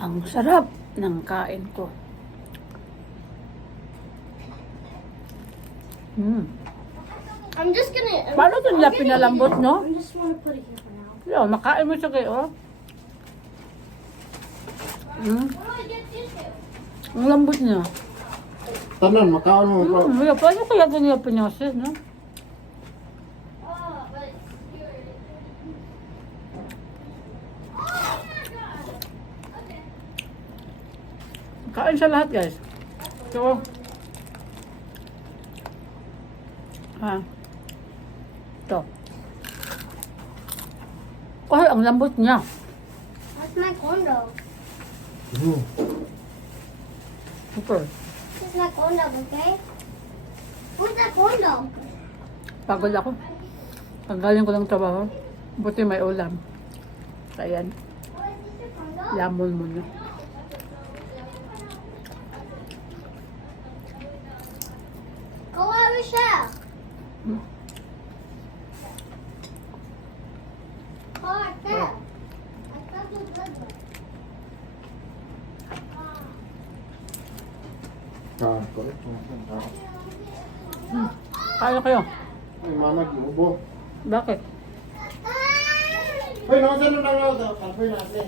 Ang sarap ng kain ko. Hmm. I'm just gonna. Paano ito nila I'm pinalambot, no? I just want to put it here for now. Yo, makain mo siya kayo, oh. Hmm. Tissue? Ang lambot niya. Tanan, makaon mo. Hmm. Maya, paano kaya ito nila pinasis, no? Kain siya lahat, guys. So, ha. Ito. Ay, ang lambot niya. That's my corn dog. Hmm. Super. This is my corn dog, okay? Who's that corn dog? Pagod ako. Pagaling ko ng trabaho. Buti may ulam. Ayan, lamon muna. Go out of chef. Hmm. Oh, blood one. Ah, correct. Kaya kayo. Ay, mama, giubo. Bakit? Hoy, nasa na lang ako. Kalpoy natin.